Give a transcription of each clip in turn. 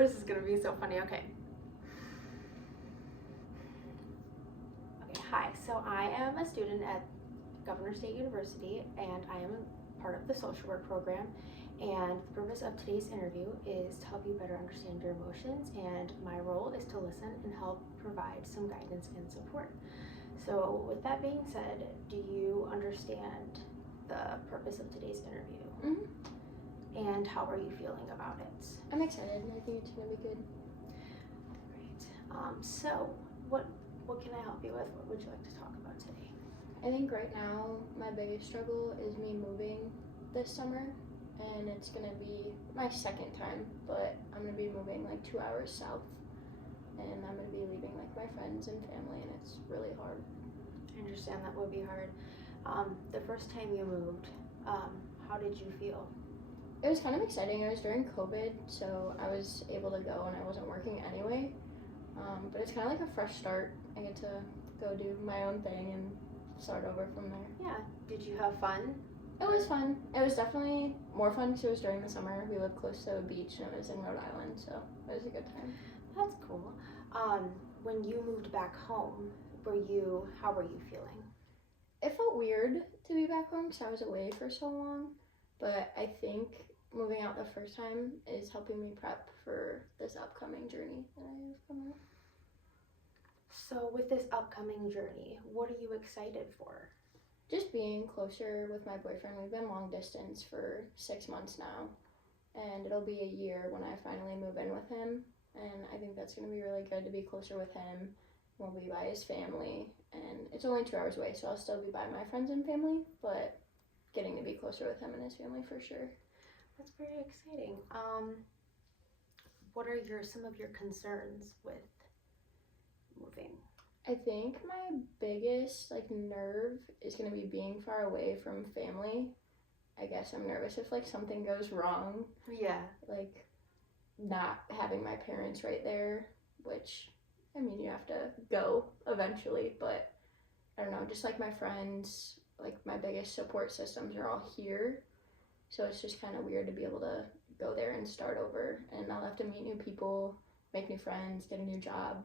nervous. It's gonna be so funny. Okay. Okay, hi. So I am a student at Governor State University, and I am part of the social work program. And the purpose of today's interview is to help you better understand your emotions, and my role is to listen and help provide some guidance and support. So with that being said, do you understand the purpose of today's interview? Mm-hmm. And how are you feeling about it? I'm excited, and I think it's gonna be good. Great. So what can I help you with? What would you like to talk about today? I think right now my biggest struggle is me moving this summer, and it's gonna be my second time, but I'm gonna be moving like 2 hours south, and I'm gonna be leaving like my friends and family, and it's really hard. I understand that would be hard. The first time you moved, how did you feel? It was kind of exciting. It was during COVID, so I was able to go and I wasn't working anyway. But it's kind of like a fresh start. I get to go do my own thing and start over from there. Yeah. Did you have fun? It was fun. It was definitely more fun because it was during the summer. We lived close to a beach and it was in Rhode Island, so it was a good time. That's cool. When you moved back home, how were you feeling? It felt weird to be back home because I was away for so long, but I think moving out the first time is helping me prep for this upcoming journey that I have coming up. So with this upcoming journey, what are you excited for? Just being closer with my boyfriend. We've been long distance for 6 months now, and it'll be a year when I finally move in with him, and I think that's going to be really good to be closer with him. We'll be by his family, and it's only 2 hours away, so I'll still be by my friends and family, but getting to be closer with him and his family for sure. That's very exciting. What are some of your concerns with moving? I think my biggest nerve is going to be being far away from family. I guess I'm nervous if something goes wrong. Yeah. Not having my parents right there, which, I mean, you have to go eventually, but I don't know, just my friends, my biggest support systems are all here. So it's just kind of weird to be able to go there and start over, and I'll have to meet new people, make new friends, get a new job.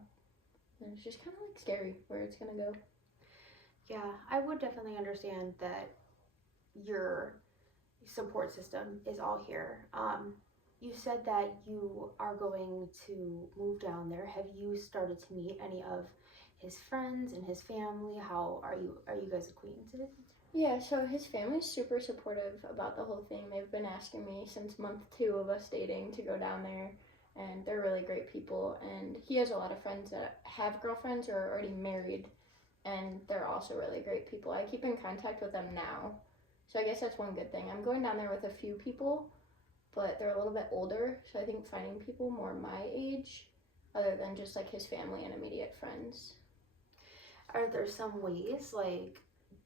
And it's just kind of scary where it's gonna go. Yeah, I would definitely understand that your support system is all here. You said that you are going to move down there. Have you started to meet any of his friends and his family? How are you guys acquainted? Yeah, so his family's super supportive about the whole thing. They've been asking me since month 2 of us dating to go down there, and they're really great people. And he has a lot of friends that have girlfriends or are already married, and they're also really great people. I keep in contact with them now, so I guess that's one good thing. I'm going down there with a few people, but they're a little bit older, so I think finding people more my age, other than just his family and immediate friends. Are there some ways,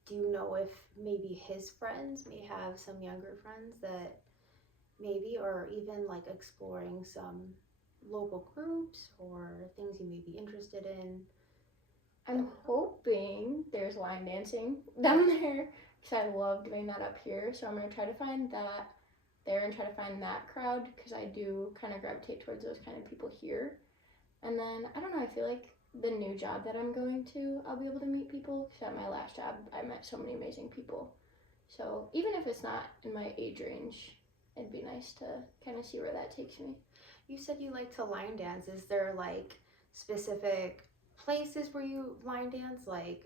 do you know if maybe his friends may have some younger friends that maybe, or even exploring some local groups or things you may be interested in? I'm hoping there's line dancing down there because I love doing that up here. So I'm going to try to find that there and try to find that crowd because I do kind of gravitate towards those kind of people here. And then, I don't know, I feel like the new job that I'm going to, I'll be able to meet people because at my last job, I met so many amazing people. So even if it's not in my age range, it'd be nice to kind of see where that takes me. You said you like to line dance. Is there specific places where you line dance, like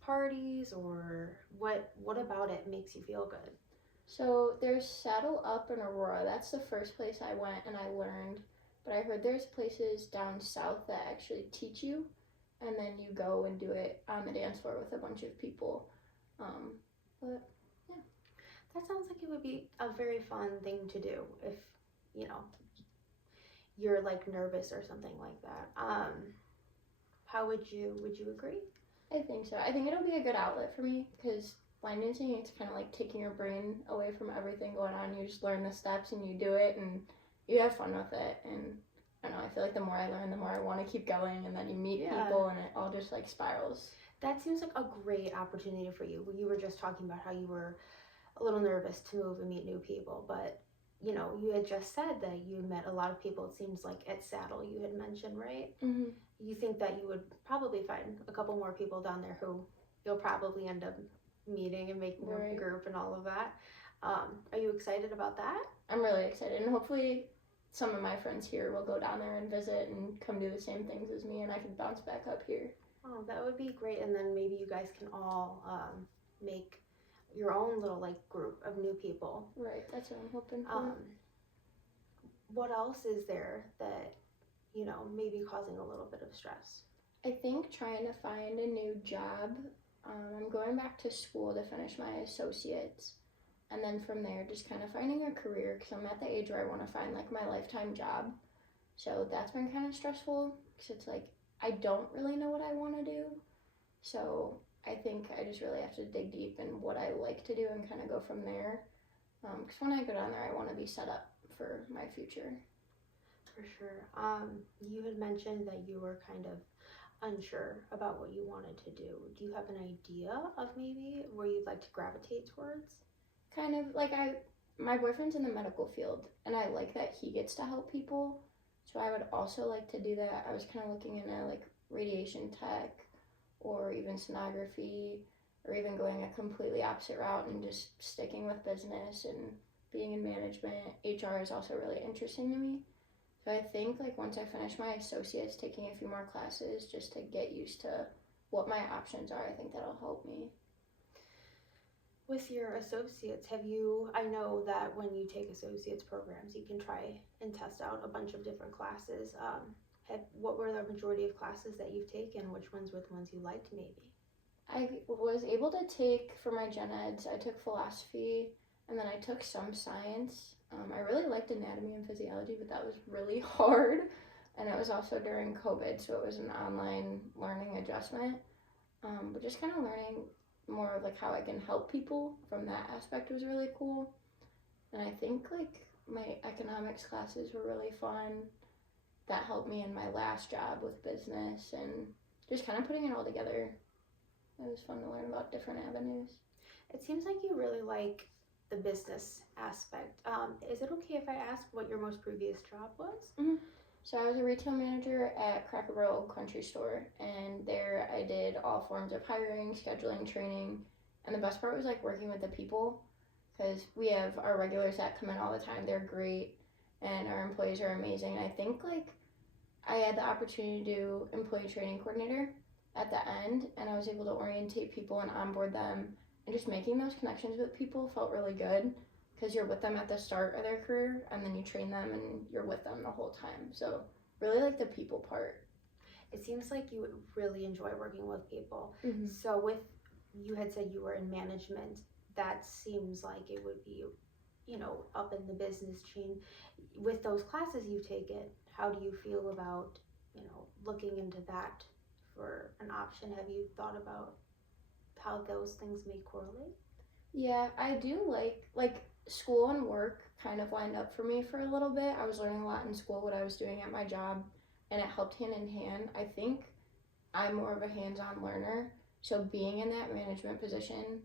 parties, or what about it makes you feel good? So there's Saddle Up in Aurora. That's the first place I went and I learned. But I heard there's places down south that actually teach you, and then you go and do it on the dance floor with a bunch of people. But yeah. That sounds like it would be a very fun thing to do if, you're nervous or something like that. How would you agree? I think so. I think it'll be a good outlet for me because line dancing, it's kind of taking your brain away from everything going on. You just learn the steps and you do it and you have fun with it. And I don't know, I feel like the more I learn, the more I want to keep going, and then you meet people and it all just spirals. That seems like a great opportunity for you. You were just talking about how you were a little nervous to move and meet new people, but you know, you had just said that you met a lot of people, it seems like, at Saddle, you had mentioned, right? Mm-hmm. You think that you would probably find a couple more people down there who you'll probably end up meeting and making a Right. group and all of that. Are you excited about that? I'm really excited, and hopefully some of my friends here will go down there and visit and come do the same things as me, and I can bounce back up here. Oh, that would be great. And then maybe you guys can all make your own little like group of new people. Right, that's what I'm hoping for. What else is there that, you know, maybe causing a little bit of stress? I think trying to find a new job. I'm going back to school to finish my associates, and then from there just kind of finding a career, because I'm at the age where I want to find like my lifetime job. So that's been kind of stressful, because it's like I don't really know what I want to do. So I think I just really have to dig deep in what I like to do and kind of go from there. Because when I go down there, I want to be set up for my future. For sure. You had mentioned that you were kind of unsure about what you wanted to do. Do you have an idea of maybe where you'd like to gravitate towards? Kind of like my boyfriend's in the medical field, and I like that he gets to help people. So I would also like to do that. I was kind of looking into like radiation tech, or even sonography, or even going a completely opposite route and just sticking with business and being in management. HR is also really interesting to me. So I think like once I finish my associates, taking a few more classes just to get used to what my options are, I think that'll help me. With your associates, I know that when you take associates programs, you can try and test out a bunch of different classes. What were the majority of classes that you've taken? Which ones were the ones you liked maybe? I was able to take, for my gen eds, I took philosophy, and then I took some science. I really liked anatomy and physiology, but that was really hard. And it was also during COVID, so it was an online learning adjustment. But just kind of learning more of like how I can help people from that aspect was really cool. And I think like my economics classes were really fun. That helped me in my last job with business and just kind of putting it all together. It was fun to learn about different avenues. It seems like you really like the business aspect. Is it okay if I ask what your most previous job was? Mm-hmm. So I was a retail manager at Cracker Barrel Country Store, and there I did all forms of hiring, scheduling, training, and the best part was like working with the people, because we have our regulars that come in all the time. They're great, and our employees are amazing. I think like I had the opportunity to do employee training coordinator at the end, and I was able to orientate people and onboard them, and just making those connections with people felt really good, because you're with them at the start of their career, and then you train them and you're with them the whole time. So really like the people part. It seems like you really enjoy working with people. Mm-hmm. So you had said you were in management. That seems like it would be, you know, up in the business chain. With those classes you've taken, how do you feel about, you know, looking into that for an option? Have you thought about how those things may correlate? Yeah, I do like school and work kind of lined up for me for a little bit. I was learning a lot in school, what I was doing at my job, and it helped hand in hand. I think I'm more of a hands-on learner, so being in that management position,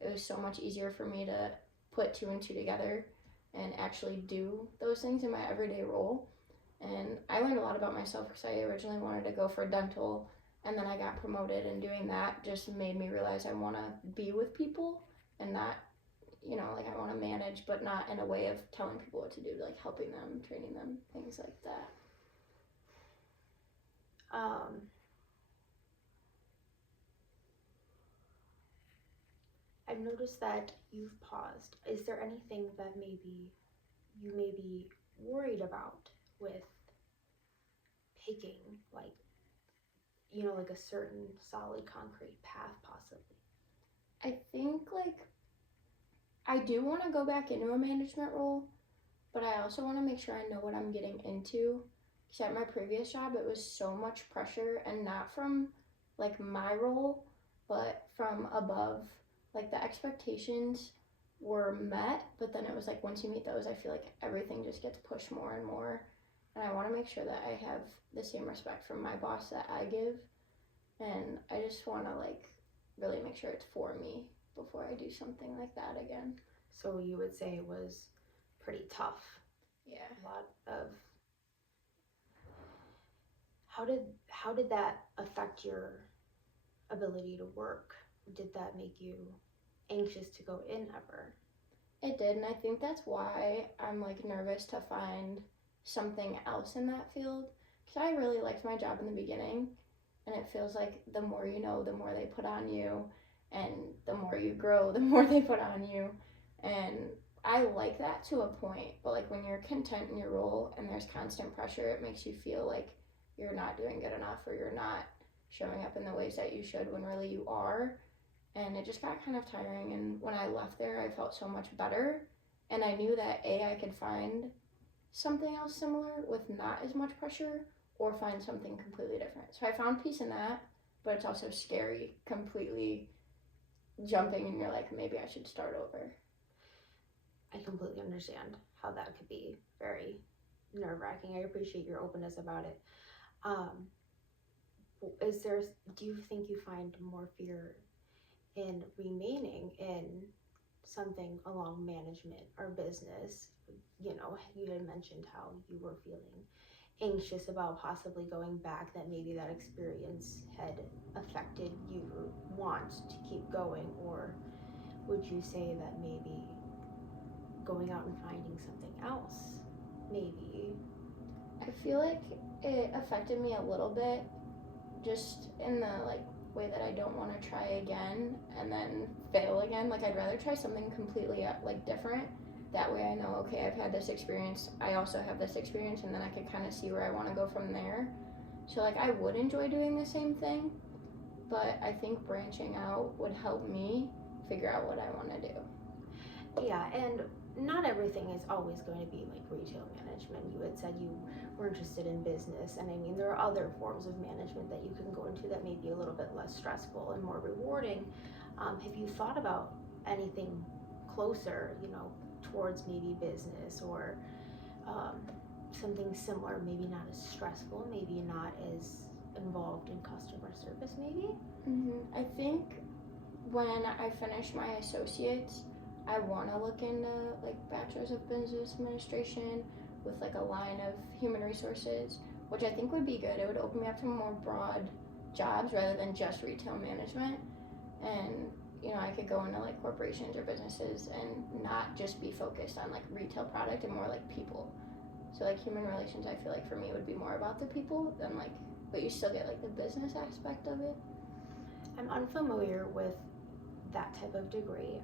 it was so much easier for me to put two and two together and actually do those things in my everyday role. And I learned a lot about myself, because I originally wanted to go for dental, and then I got promoted, and doing that just made me realize I want to be with people and not, you know, like I want to manage, but not in a way of telling people what to do, like helping them, training them, things like that. I've noticed that you've paused. Is there anything that maybe you may be worried about with picking, like, you know, like a certain solid concrete path possibly? I think like I do want to go back into a management role, but I also want to make sure I know what I'm getting into. Because at my previous job, it was so much pressure, and not from like my role, but from above. Like the expectations were met, but then it was like once you meet those, I feel like everything just gets pushed more and more. And I want to make sure that I have the same respect from my boss that I give. And I just want to like really make sure it's for me before I do something like that again. So you would say it was pretty tough. Yeah. A lot of how did that affect your ability to work? Did that make you anxious to go in ever? It did, and I think that's why I'm like nervous to find something else in that field. Because I really liked my job in the beginning, and it feels like the more you know, the more they put on you, and the more you grow, the more they put on you. And I like that to a point, but like when you're content in your role and there's constant pressure, it makes you feel like you're not doing good enough or you're not showing up in the ways that you should when really you are. And it just got kind of tiring, and when I left there I felt so much better, and I knew that I could find something else similar with not as much pressure or find something completely different. So I found peace in that, but it's also scary completely jumping and you're like, maybe I should start over. I completely understand how that could be very nerve-wracking. I appreciate your openness about it. Do you think you find more fear in remaining in something along management or business? You know, you had mentioned how you were feeling anxious about possibly going back, that maybe that experience had affected you want to keep going, or would you say that maybe going out and finding something else maybe? I feel like it affected me a little bit, just in the like way that I don't want to try again and then fail again. Like I'd rather try something completely like different. That way I know, okay, I've had this experience, I also have this experience, and then I could kind of see where I want to go from there. So like I would enjoy doing the same thing, but I think branching out would help me figure out what I want to do. Yeah, and not everything is always going to be like retail management. You had said you were interested in business, and I mean, there are other forms of management that you can go into that may be a little bit less stressful and more rewarding. Have you thought about anything closer, you know, towards maybe business, or something similar, maybe not as stressful, maybe not as involved in customer service, maybe? I think when I finish my associates, I want to look into like bachelor's of business administration with like a line of human resources, which I think would be good. It would open me up to more broad jobs rather than just retail management, and you know, I could go into like corporations or businesses and not just be focused on like retail product and more like people. So like human relations, I feel like for me would be more about the people than like, but you still get like the business aspect of it. I'm unfamiliar with that type of degree.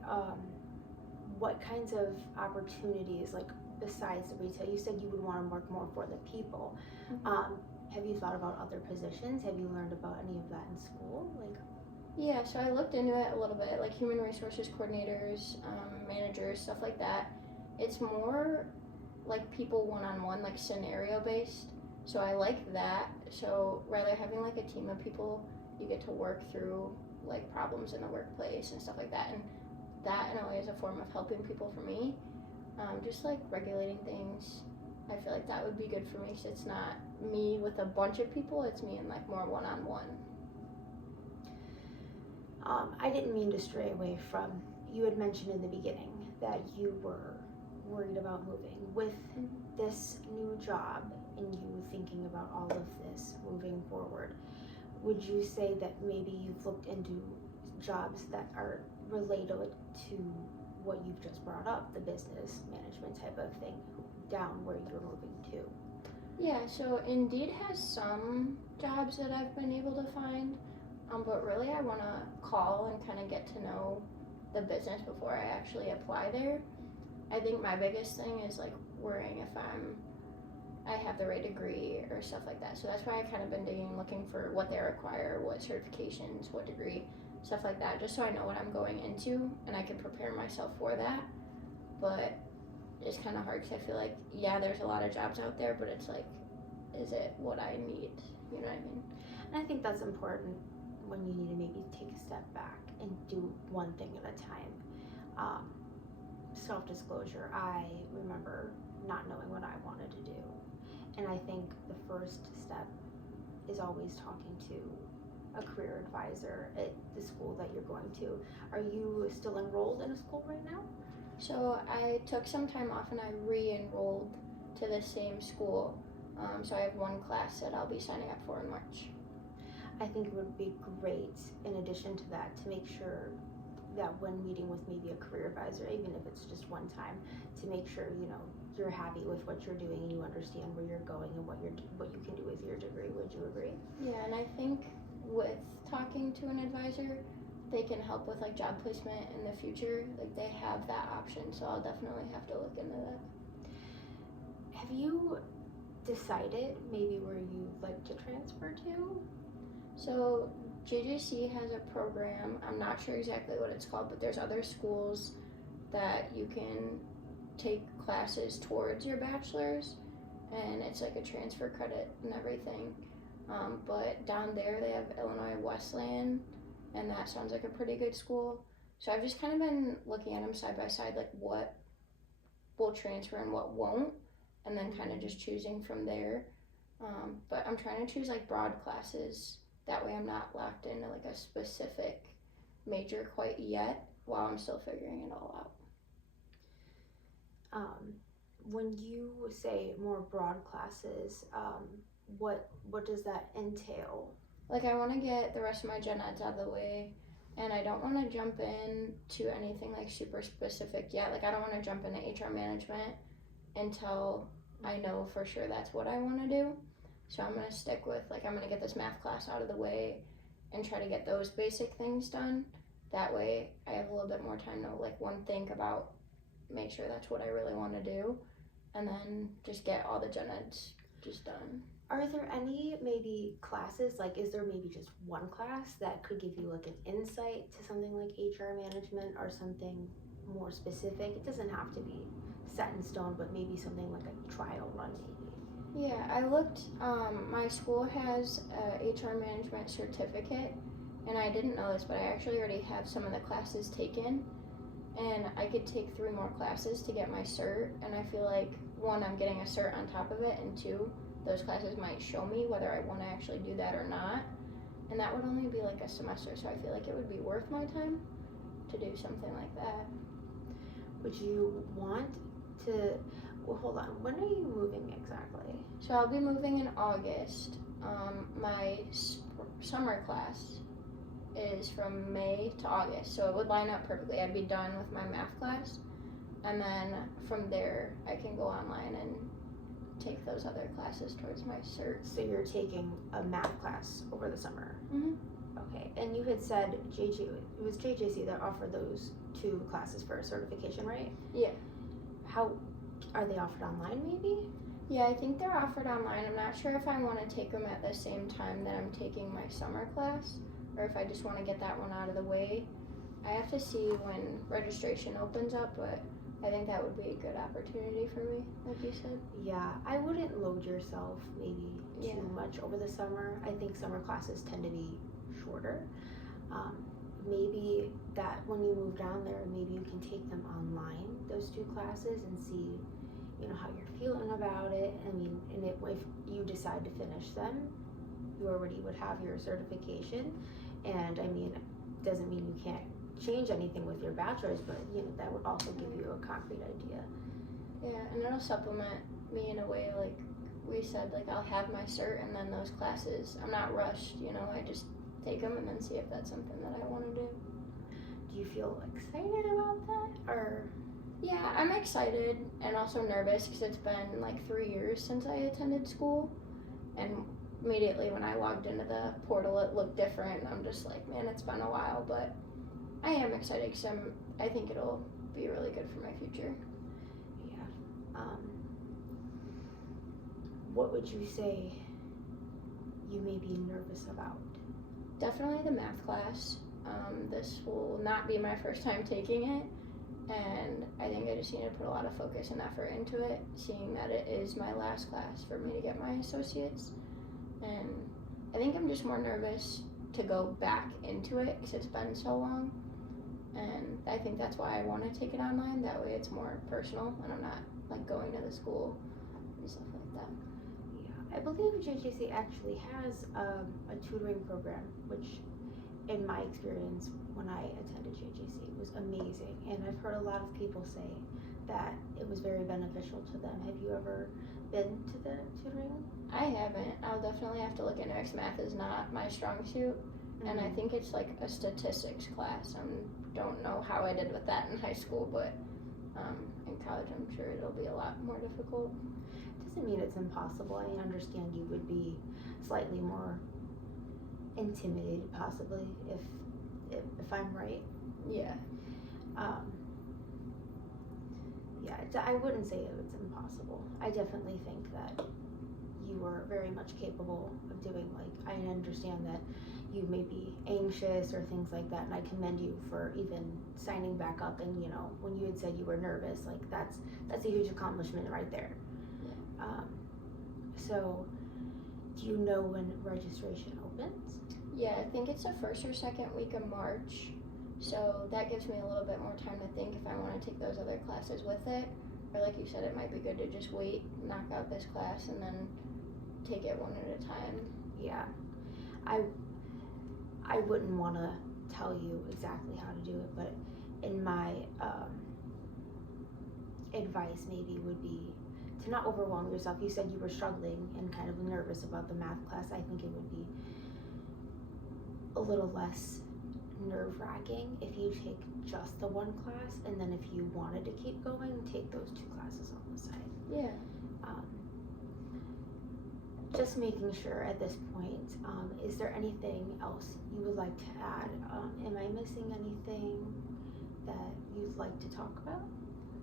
What kinds of opportunities, like besides the retail, you said you would want to work more for the people. Have you thought about other positions? Have you learned about any of that in school? Yeah, so I looked into it a little bit, like human resources coordinators, managers, stuff like that. It's more like people one-on-one, like scenario based. So I like that. So rather having like a team of people, you get to work through like problems in the workplace and stuff like that. And that in a way is a form of helping people for me. Just like regulating things, I feel like that would be good for me because it's not me with a bunch of people, it's me in like more one-on-one. I didn't mean to stray away from, you had mentioned in the beginning that you were worried about moving. With this new job and you thinking about all of this moving forward, would you say that maybe you've looked into jobs that are related to what you've just brought up, the business management type of thing, down where you're moving to? Yeah, so Indeed has some jobs that I've been able to find, but really I want to call and kind of get to know the business before I actually apply there. I think my biggest thing is like worrying if I have the right degree or stuff like that. So that's why I kind of been digging, looking for what they require, what certifications, what degree, stuff like that, just so I know what I'm going into and I can prepare myself for that. But it's kind of hard because I feel like, yeah, there's a lot of jobs out there, but it's like, is it what I need? You know what I mean? And I think that's important when you need to maybe take a step back and do one thing at a time. Self-disclosure, I remember not knowing what I wanted to do. And I think the first step is always talking to a career advisor at the school that you're going to. Are you still enrolled in a school right now? So I took some time off and I re-enrolled to the same school. So I have one class that I'll be signing up for in March. I think it would be great, in addition to that, to make sure that when meeting with maybe a career advisor, even if it's just one time, to make sure you're happy with what you're doing and you understand where you're going and what you can do with your degree. Would you agree? Yeah, and I think with talking to an advisor, they can help with like job placement in the future. Like they have that option, so I'll definitely have to look into that. Have you decided maybe where you'd like to transfer to? So JJC has a program. I'm not sure exactly what it's called, but there's other schools that you can take classes towards your bachelor's, and it's like a transfer credit and everything. But down there they have Illinois Wesleyan, and that sounds like a pretty good school. So I've just kind of been looking at them side by side, like what will transfer and what won't, and then kind of just choosing from there. But I'm trying to choose like broad classes. That way I'm not locked into like a specific major quite yet while I'm still figuring it all out. When you say more broad classes, what does that entail? Like I want to get the rest of my gen eds out of the way, and I don't want to jump in to anything like super specific yet. Like I don't want to jump into HR management until I know for sure that's what I want to do. So I'm going to stick with like I'm going to get this math class out of the way and try to get those basic things done. That way I have a little bit more time to like think about, make sure that's what I really want to do, and then just get all the gen eds just done. Are there any maybe classes, like is there maybe just one class that could give you like an insight to something like HR management or something more specific? It doesn't have to be set in stone, but maybe something like a trial run maybe. Yeah, I looked, my school has a HR management certificate, and I didn't know this, but I actually already have some of the classes taken, and I could take 3 more classes to get my cert, and I feel like, 1, I'm getting a cert on top of it, and 2, those classes might show me whether I want to actually do that or not, and that would only be like a semester, so I feel like it would be worth my time to do something like that. Would you want to, well, hold on, when are you moving exactly? So I'll be moving in August. My summer class is from May to August, so it would line up perfectly. I'd be done with my math class, and then from there I can go online and take those other classes towards my cert. So you're taking a math class over the summer? Mm-hmm. Okay, and you had said it was JJC that offered those 2 classes for a certification, right? Yeah. How are they offered online maybe? Yeah, I think they're offered online. I'm not sure if I want to take them at the same time that I'm taking my summer class, or if I just want to get that one out of the way. I have to see when registration opens up, but I think that would be a good opportunity for me, like you said. Yeah, I wouldn't load yourself maybe too much over the summer. I think summer classes tend to be shorter. Maybe that when you move down there, maybe you can take them online, those 2 classes, and see, how you're feeling about it. I mean, and if you decide to finish them, you already would have your certification. And I mean, doesn't mean you can't change anything with your bachelor's, but that would also give you a concrete idea. Yeah, and it'll supplement me in a way, like we said, like I'll have my cert, and then those classes, I'm not rushed, I just take them and then see if that's something that I want to do. Do you feel excited about that, or? Yeah, I'm excited and also nervous because it's been like 3 years since I attended school, and immediately when I logged into the portal it looked different. I'm just like, man, it's been a while, but I am excited because I think it'll be really good for my future. Yeah. What would you say you may be nervous about? Definitely the math class. This will not be my first time taking it, and I think I just need to put a lot of focus and effort into it, seeing that it is my last class for me to get my associates. And I think I'm just more nervous to go back into it because it's been so long, and I think that's why I want to take it online. That way it's more personal and I'm not like going to the school and stuff like that. Yeah, I believe JJC actually has a tutoring program, which in my experience when I attended JJC, it was amazing. And I've heard a lot of people say that it was very beneficial to them. Have you ever been to the tutoring? I haven't. I'll definitely have to look into it 'cause math is not my strong suit. And I think it's like a statistics class. I don't know how I did with that in high school, but in college I'm sure it'll be a lot more difficult. Doesn't mean it's impossible. I understand you would be slightly more intimidated, possibly, if I'm right. Yeah. I wouldn't say that it's impossible. I definitely think that you are very much capable of doing, like, I understand that you may be anxious or things like that, and I commend you for even signing back up. And you know, when you had said you were nervous, like that's a huge accomplishment right there. Yeah. So do you know when registration opens? Yeah, I think it's the first or second week of March. So that gives me a little bit more time to think if I want to take those other classes with it. Or like you said, it might be good to just wait, knock out this class, and then take it one at a time. Yeah. I wouldn't want to tell you exactly how to do it, but in my advice maybe would be to not overwhelm yourself. You said you were struggling and kind of nervous about the math class. I think it would be a little less nerve-wracking if you take just the one class, and then if you wanted to keep going, take those two classes on the side. Yeah. Just making sure at this point, is there anything else you would like to add? Am I missing anything that you'd like to talk about?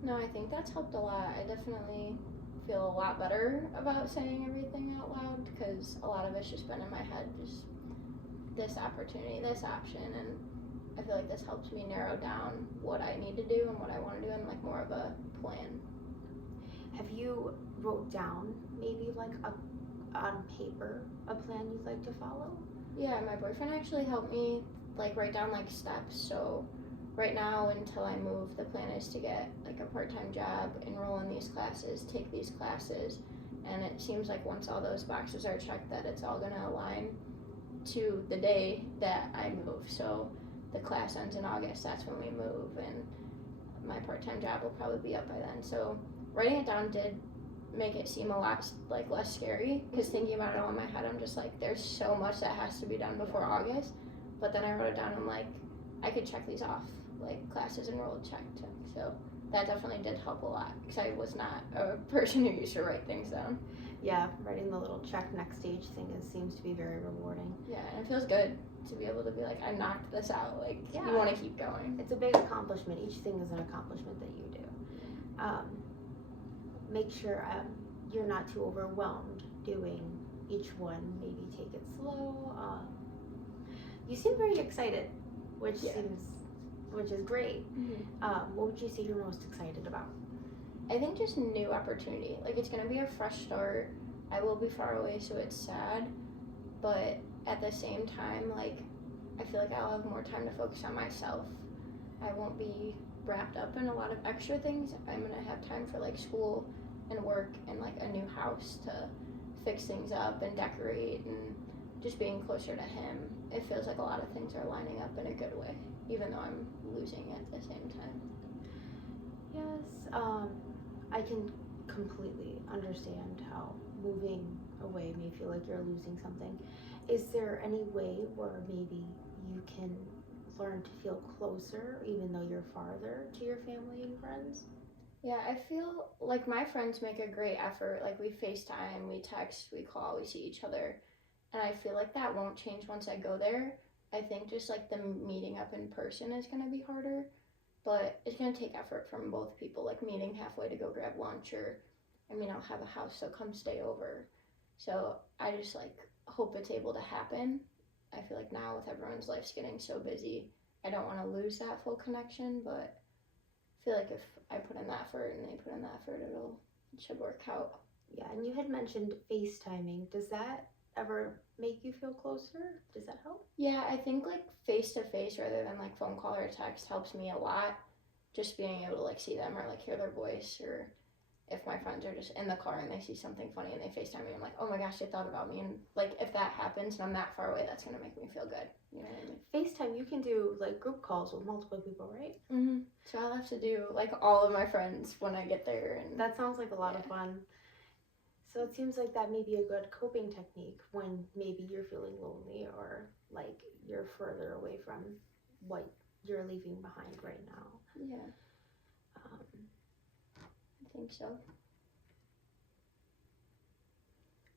No, I think that's helped a lot. I definitely feel a lot better about saying everything out loud because a lot of it's just been in my head, just this opportunity, this option, and I feel like this helps me narrow down what I need to do and what I want to do and like more of a plan. Have you wrote down maybe like on paper a plan you'd like to follow? Yeah, my boyfriend actually helped me like write down like steps. So right now until I move, the plan is to get like a part-time job, enroll in these classes, take these classes, and it seems like once all those boxes are checked that it's all gonna align to the day that I move. So the class ends in August, that's when we move, and my part-time job will probably be up by then. So writing it down did make it seem a lot like less scary because thinking about it all in my head, I'm just like, there's so much that has to be done before August. But then I wrote it down, I'm like, I could check these off, like classes enrolled, check. So that definitely did help a lot because I was not a person who used to write things down. Yeah, writing the little check next stage thing seems to be very rewarding. Yeah, and it feels good to be able to be like, I knocked this out. Like, yeah. You want to keep going. It's a big accomplishment. Each thing is an accomplishment that you do. Make sure you're not too overwhelmed doing each one. Maybe take it slow. You seem very excited, which is great. Mm-hmm. What would you say you're most excited about? I think just new opportunity. Like, it's gonna be a fresh start. I will be far away, so it's sad, but at the same time, like, I feel like I'll have more time to focus on myself. I won't be wrapped up in a lot of extra things. I'm gonna have time for like school and work and like a new house to fix things up and decorate and just being closer to him. It feels like a lot of things are lining up in a good way, even though I'm losing at the same time. Yes, I can completely understand how moving away may feel like you're losing something. Is there any way where maybe you can learn to feel closer even though you're farther to your family and friends? Yeah, I feel like my friends make a great effort. Like, we FaceTime, we text, we call, we see each other. And I feel like that won't change once I go there. I think just like the meeting up in person is going to be harder. But it's going to take effort from both people, like meeting halfway to go grab lunch, or, I mean, I'll have a house, so come stay over. So I just like hope it's able to happen. I feel like now with everyone's lives getting so busy, I don't want to lose that full connection, but I feel like if I put in the effort and they put in the effort, it should work out. Yeah, and you had mentioned FaceTiming. Does that ever make you feel closer? Does that help? Yeah, I think like face-to-face rather than like phone call or text helps me a lot. Just being able to like see them or like hear their voice or if my friends are just in the car and they see something funny and they FaceTime me, I'm like, oh my gosh, they thought about me. And like, if that happens and I'm that far away, that's gonna make me feel good. You know what I mean? FaceTime, you can do like group calls with multiple people, right? Mm-hmm. So I'll have to do like all of my friends when I get there. And that sounds like a lot of fun. So it seems like that may be a good coping technique when maybe you're feeling lonely or like you're further away from what you're leaving behind right now. Yeah. I think so.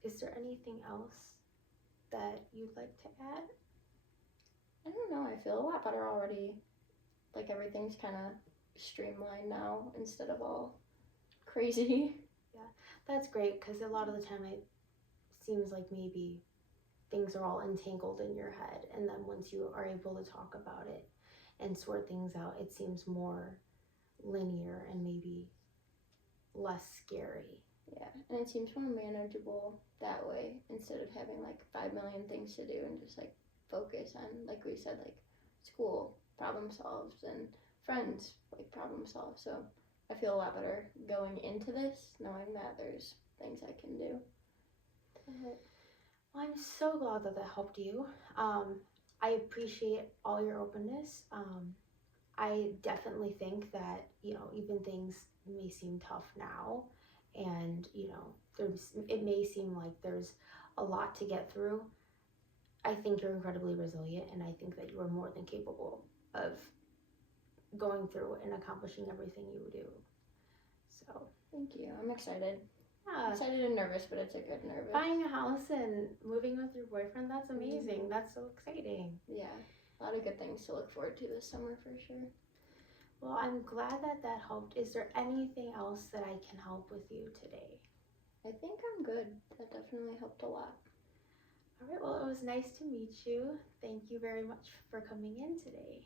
Is there anything else that you'd like to add? I don't know. I feel a lot better already. Like everything's kind of streamlined now instead of all crazy. Yeah, that's great because a lot of the time it seems like maybe things are all entangled in your head, and then once you are able to talk about it and sort things out, it seems more linear and maybe less scary. Yeah, and it seems more manageable that way instead of having like 5 million things to do and just like focus on, like we said, like school, problem solves, and friends, like problem solve. So I feel a lot better going into this knowing that there's things I can do. Well, I'm so glad that helped you. I appreciate all your openness. I definitely think that, even things may seem tough now, and, it may seem like there's a lot to get through. I think you're incredibly resilient, and I think that you are more than capable of going through and accomplishing everything you do. So, thank you. I'm excited. yeah. Excited and nervous, but it's a good nervous. Buying a house and moving with your boyfriend, that's amazing. Mm-hmm. That's so exciting. Yeah, a lot of good things to look forward to this summer for sure. Well, I'm glad that helped. Is there anything else that I can help with you today? I think I'm good. That definitely helped a lot. All right, well, it was nice to meet you. Thank you very much for coming in today.